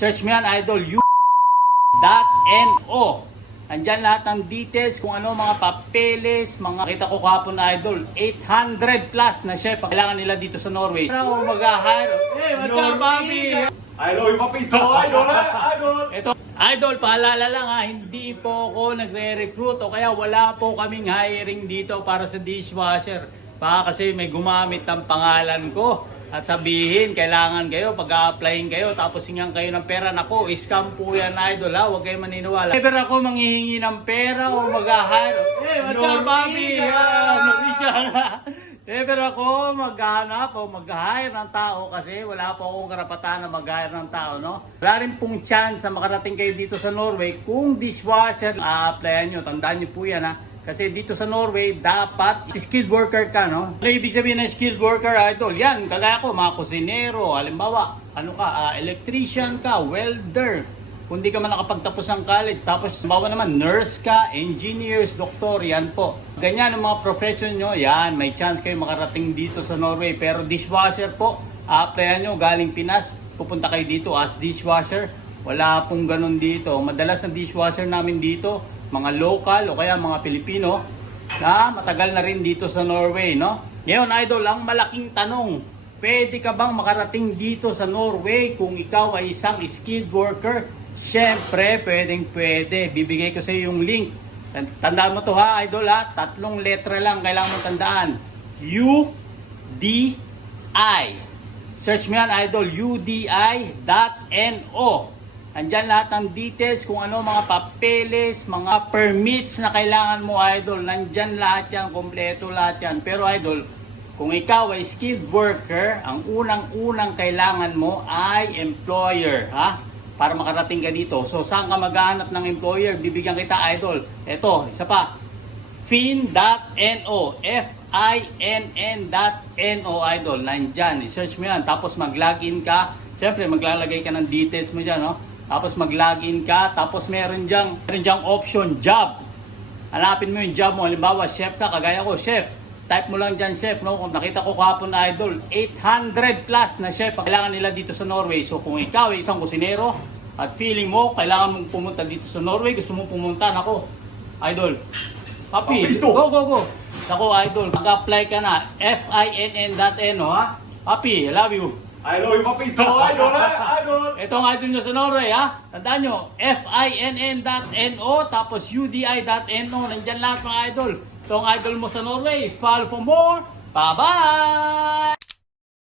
Search mo yan, idol, u.no. Andyan lahat ng details, kung ano, mga papeles, mga kita ko kahapon na idol, 800 plus na chef. Kailangan nila dito sa Norway. Pero mag-hire. Hey, what's up, Bobby? Idol, yung papito, idol, idol. Ito, idol, paalala lang ha, hindi po ako nagre-recruit o kaya wala po kaming hiring dito para sa dishwasher. Baka kasi may gumamit ng pangalan ko at sabihin, kailangan kayo, pag-a-applyin kayo, tapos hingan kayo ng pera. Naku, scam po yan, idol ha, huwag kayo maniniwala. Ever ako manghihingi ng pera o mag-hire. Hey, what's up, Bobby? Norwegian ha. Ever ako maghanap o mag-hire ng tao kasi wala po akong karapatan na mag-hire ng tao, no? Wala rin pong chance na makarating kayo dito sa Norway kung dishwasher a-applyan nyo. Tandaan nyo po yan ha. Kasi dito sa Norway, dapat skilled worker ka, no? Ano ibig sabihin ng skilled worker, idol? Yan, kagaya ko, mga kusinero, halimbawa, ano ka, electrician ka, welder. Kung di ka man nakapagtapos ng college, tapos halimbawa naman, nurse ka, engineers, doktor, yan po. Ganyan ang mga profession nyo, yan, may chance kayo makarating dito sa Norway. Pero dishwasher po, applyan nyo, galing Pinas, pupunta kayo dito as dishwasher. Wala pong ganun dito. Madalas ang dishwasher namin dito, mga local o kaya mga Pilipino na matagal na rin dito sa Norway, no? Ngayon, idol, ang malaking tanong, pwede ka bang makarating dito sa Norway kung ikaw ay isang skilled worker? Siyempre, pwede. Bibigay ko sa iyo yung link. Tandaan mo to ha, idol ha, 3 letra lang kailangan mo tandaan. UDI. Search mo yan, idol, UDI.no. Andyan lahat ng details, kung ano, mga papeles, mga permits na kailangan mo, idol. Nandyan lahat yan, kompleto lahat yan. Pero idol, kung ikaw ay skilled worker, ang unang-unang kailangan mo ay employer, ha? Para makarating ka dito. So, saan ka maghahanap ng employer? Bibigyan kita, idol. Ito, isa pa. Fin.no. Fin.no, idol. Nandyan. I-search mo yan. Tapos mag-login ka. Siyempre, maglalagay ka ng details mo dyan, no? Tapos mag-login ka, tapos meron diyang option, job. Hanapin mo yung job mo. Halimbawa, chef ka, kagaya ko, chef. Type mo lang dyan, chef, no? Kung nakita ko kahapon na idol, 800 plus na chef. Kailangan nila dito sa Norway. So kung ikaw ay isang kusinero at feeling mo, kailangan mong pumunta dito sa Norway, gusto mong pumunta, nako, idol. Papi, go. Nako, idol, mag-apply ka na. FINN.no, ha? Papi, I love you. Idol, yung papito, idol, idol. Ito ang idol nyo sa Norway, ha? Tandaan nyo, FINN.no, tapos UDI.no. Nandyan lahat mga idol. Ito ang idol mo sa Norway. Follow for more. Bye-bye!